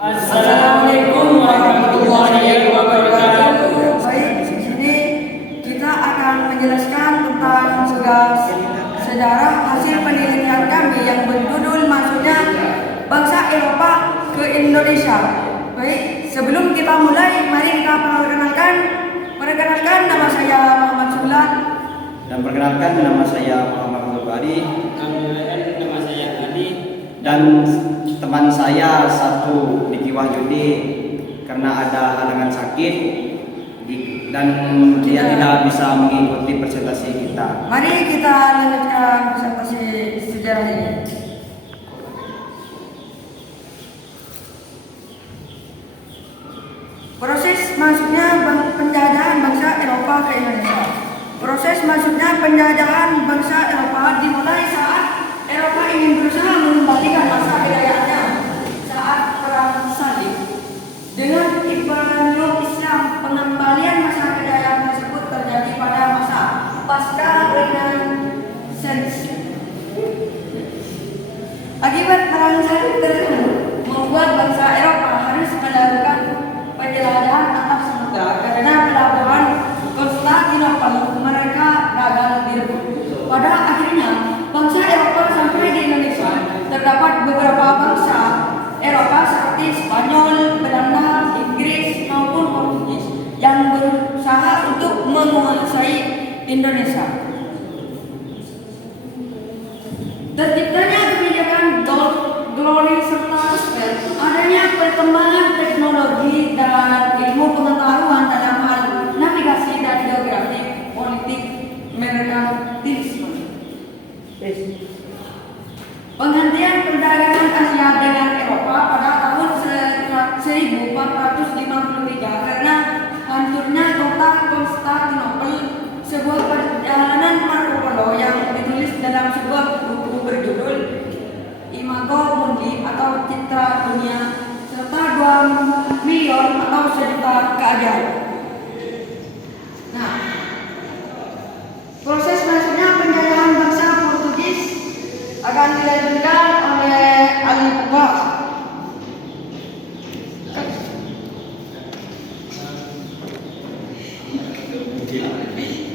Assalamualaikum warahmatullahi wabarakatuh. Baik, di sini kita akan menjelaskan tentang sejarah hasil penelitian kami yang berjudul Masuknya Bangsa Eropa ke Indonesia. Baik, sebelum kita mulai, mari kita perkenalkan nama saya Muhammad Sulan. Dan perkenalkan nama saya Muhammad Bari. Nama saya Adi. Dan teman saya satu Diki Wahyudi karena ada halangan sakit dan dia tidak bisa mengikuti presentasi kita. Mari kita lanjutkan presentasi sejarah ini. Proses masuknya penjajahan bangsa Eropa ke Indonesia. Proses masuknya penjajahan bangsa Eropa dimulai saat Eropa ingin berusaha mengembalikan masa kedayaannya saat perang salib. Dengan Ibrani Islam, pengembalian masa kedayaan tersebut terjadi pada masa pasca Renaissance. Akibat perang salib tersebut membuat bangsa Eropa harus melakukan penjelajahan antar samudra karena pelabuhan Konstantinopel mereka gagal direbut. Pada akhirnya bangsa Eropa sampai di Indonesia. Terdapat beberapa bangsa Eropa seperti Spanyol, Belanda, Inggris maupun Portugis yang berusaha untuk menguasai Indonesia. Terciptanya kebijakan Glory serta Roosevelt, adanya perkembangan teknologi dan ilmu pengetahuan dalam hal navigasi dan geografi, politik, merkantilisme. Penghentian perdagangan Asia dengan Eropa pada tahun 1453 karena hancurnya kota Konstantinopel, sebuah perjalanan Marco Polo yang ditulis dalam sebuah buku berjudul Imago Mundi atau Citra Dunia serta 2 miliar atau sejuta keajaiban. Nah, proses masuknya penjajahan bangsa Portugis akan dilanjutkan oleh Alibaba.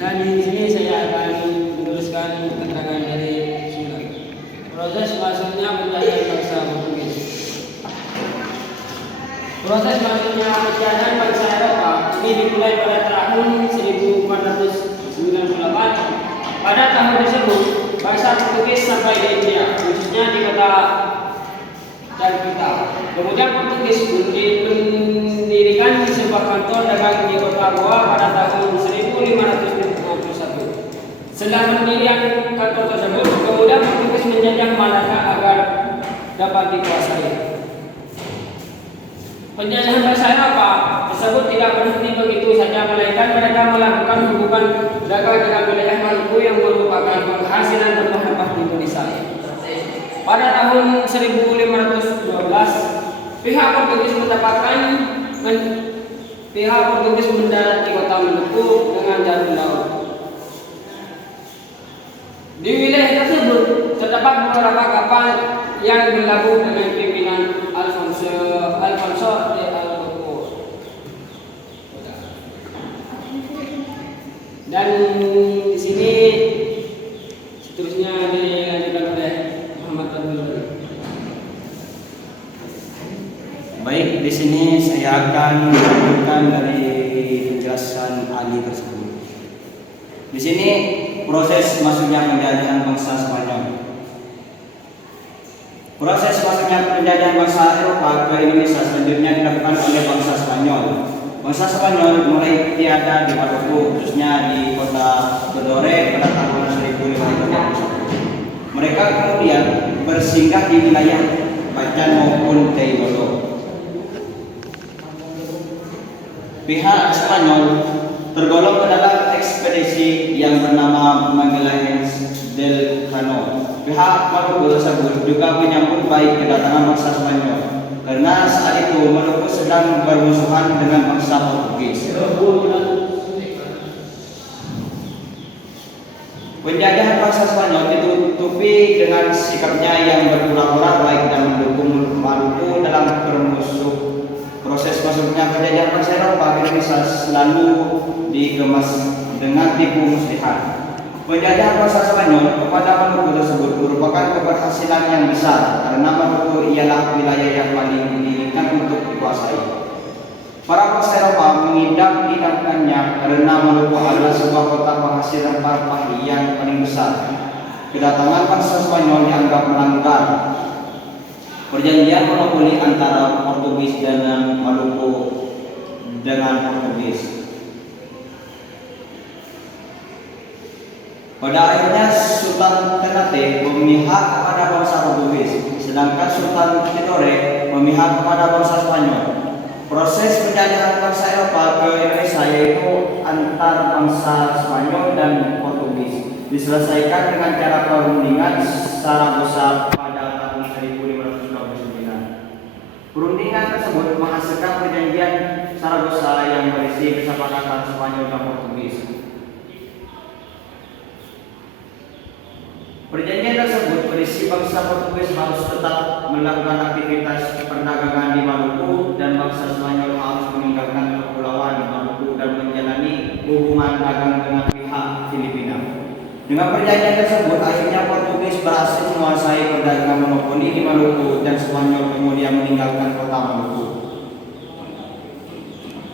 Dan di sini saya akan meneruskan keterangan dari Sulan. Proses masuknya penjajahan bangsa Portugis. Proses masuknya penjajahan bangsa Eropa ini dimulai pada tahun 1498. Pada tahun tersebut, bangsa Portugis sampai di India, khususnya di kota Calcutta. Kemudian Portugis mendirikan sebuah kantor dagang di kota Goa pada tahun 1551. Setelah pendirian kantor tersebut, kemudian Portugis menjajah Malaka agar dapat dikuasai. Penjajahan bangsa Eropa tersebut tidak berhenti begitu saja, melainkan mereka melakukan hubungan dagang dengan wilayah Maluku yang merupakan penghasilan terbesar di Indonesia. Pada tahun 1512, pihak Portugis mendarat di kota Maluku dengan jalur laut. Di wilayah tersebut terdapat beberapa kapal yang berlabuh dengan pimpinan Alfonso de Albuquerque. Dan di sini seterusnya dilanjutkan oleh Muhammad Abdul. Baik, di sini saya akan melanjutkan dari penjelasan Ali tersebut. Di sini proses masuknya penjajahan bangsa Spanyol. Proses masuknya penjajahan bangsa Eropa ke Indonesia selanjutnya dilakukan oleh bangsa Spanyol. Bangsa Spanyol mulai tiada di Maluku, khususnya di kota Tidore pada tahun 1551. Mereka kemudian bersinggah di wilayah Bacan maupun Teidolo. Pihak Spanyol tergolong ke dalam ekspedisi yang bernama Magallanes del Cano. Pihak Maluku tersebut juga menyambut baik kedatangan bangsa Spanyol karena saat itu Maluku sedang bermusuhan dengan bangsa Portugis. Penjajahan bangsa Spanyol ditutupi dengan sikapnya yang berpura-pura baik dan mendukung Maluku dalam proses masuknya penjajahan bangsa Eropa ke Indonesia selalu dikemas dengan tipu muslihat. Penjajahan bangsa Spanyol kepada Maluku tersebut merupakan keberhasilan yang besar karena Maluku ialah wilayah yang paling diinginkan untuk dikuasai. Para bangsa Eropa mengidam-idamkannya karena Maluku adalah sebuah kota penghasil rempah-rempah yang paling besar. Kedatangan bangsa Spanyol dianggap melanggar perjanjian monopoli antara Portugis dengan Maluku dengan Portugis. Pada akhirnya Sultan Ternate memihak kepada bangsa Portugis, sedangkan Sultan Tidore memihak kepada bangsa Spanyol. Proses penjajahan bangsa Eropa ke Indonesia yaitu antar bangsa Spanyol dan Portugis diselesaikan dengan cara perundingan Saragossa pada tahun 1529. Perundingan tersebut menghasilkan perjanjian Saragossa yang berisi kesepakatan Spanyol dan Portugis. Perjanjian tersebut berisi bangsa Portugis harus tetap melakukan aktivitas perdagangan di Maluku dan bangsa Spanyol harus meninggalkan kepulauan Maluku dan menjalani hubungan dagang dengan pihak Filipina. Dengan perjanjian tersebut, akhirnya Portugis berhasil menguasai perdagangan monopoli di Maluku dan Spanyol kemudian meninggalkan kota Maluku.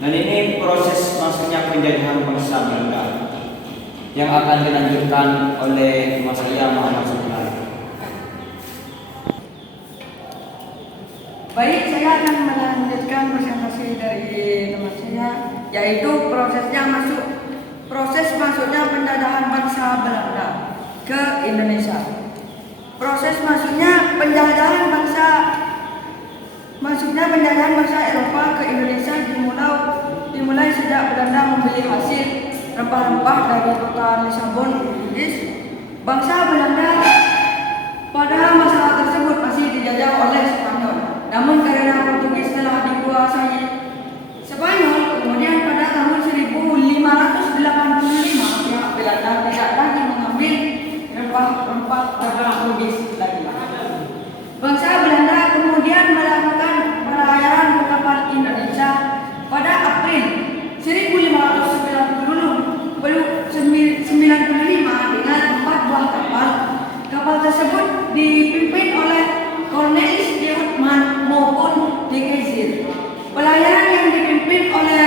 Dan ini proses masuknya penjajahan bangsa Belanda yang akan dilanjutkan oleh Mas Ria Muhammad Sultan. Baik, saya akan melanjutkan presentasi dari teman saya, yaitu proses masuknya penjajahan bangsa Belanda ke Indonesia. Proses masuknya penjajahan bangsa Eropa ke Indonesia dimulai sejak Belanda membeli hasil rempah-rempah dari kota Lisabon, Inggris. Bangsa Belanda pada masa tersebut masih dijajah oleh Spanyol. Namun karena Portugis telah dikuasai Spanyol, kemudian pada tahun 1585 pihak Belanda tidak lagi mengambil rempah-rempah dari Portugis lagi. Bangsa Belanda kemudian melakukan pelayaran ke kapal Indonesia pada April 1595 dengan 4 buah kapal. Kapal tersebut dipimpin oleh Cornelis de Houtman maupun de Keyser. Pelayaran yang dipimpin oleh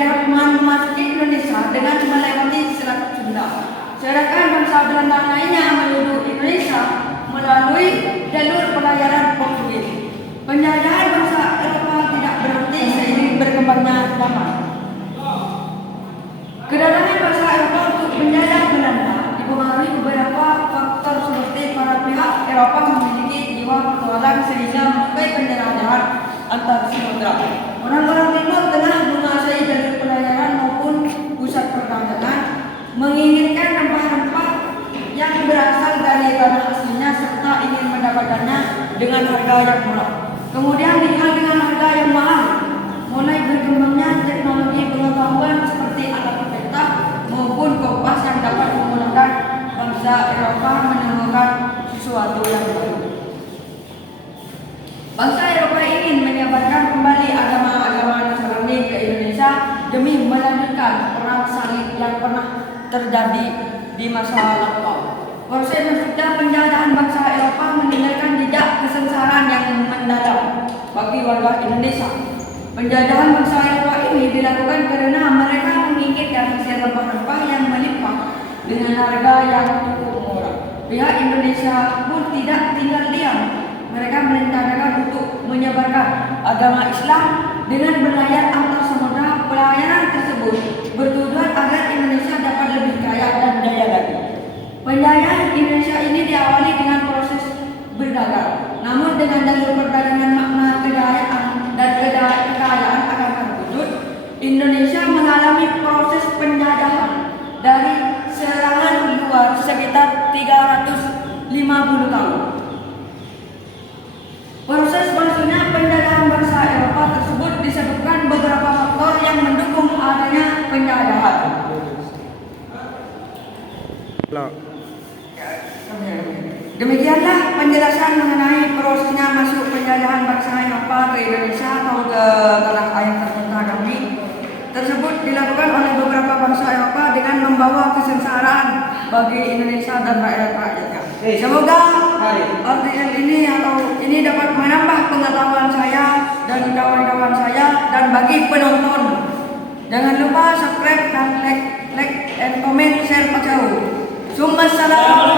de Houtman memasuki Indonesia dengan melewati Selat Sunda. Sedangkan bangsa Belanda lainnya menuju Indonesia melalui jalur pelayaran Portugis. Penjajahan bangsa Eropa tidak berhenti seiring berkembangnya zaman. Kedatangan bangsa Eropa untuk menjajah Belanda dipengaruhi beberapa faktor seperti para pihak Eropa memiliki jiwa petualang sehingga menyukai penjelajahan antar samudra. Orang-orang timur tengah menguasai jalur pelayaran maupun pusat perdagangan, menginginkan rempah-rempah yang berasal dari tanah aslinya serta ingin mendapatkannya dengan harga yang murah. Kemudian dijual dengan harga yang mahal. Mulai berkembangnya teknologi pengetahuan seperti alat peta maupun kompas yang dapat memudahkan bangsa Eropa menemukan sesuatu yang baru. Bangsa Eropa ingin menyebarkan kembali agama-agama Nasrani ke Indonesia demi melanjutkan perang salib yang pernah terjadi di masa lampau. Proses masuknya penjajahan bangsa Eropa meninggalkan jejak kesengsaraan yang mendalam bagi warga Indonesia. Penjajahan bangsa Eropa ini dilakukan karena mereka menginginkan hasil rempah-rempah yang melimpah dengan harga yang cukup murah. Pihak Indonesia pun tidak tinggal diam. Mereka merencanakan untuk menyebarkan agama Islam dengan berlayar antar samudra. Pelayaran tersebut bertujuan agar Indonesia dapat lebih kaya dan jaya lagi. Penjajahan Indonesia ini diawali dengan proses berdagang. Namun dengan jalur perdagangan makna kejayaan dan kekayaan akan terwujud, Indonesia mengalami proses penjajahan dari serangan luar sekitar 350 tahun. Proses masuknya penjajahan bangsa Eropa tersebut disebabkan beberapa faktor yang mendukung adanya penjajahan. Demikianlah penjelasan mengenai prosesnya masuk penjajahan bangsa Eropa ke Indonesia atau ke tanah air tercinta kami. Tersebut dilakukan oleh beberapa bangsa Eropa dengan membawa kesengsaraan bagi Indonesia dan rakyat-rakyatnya. Semoga artikel ini dapat menambah pengetahuan saya dan kawan-kawan saya dan bagi penonton. Jangan lupa subscribe dan like and comment share jauh. Summa salam.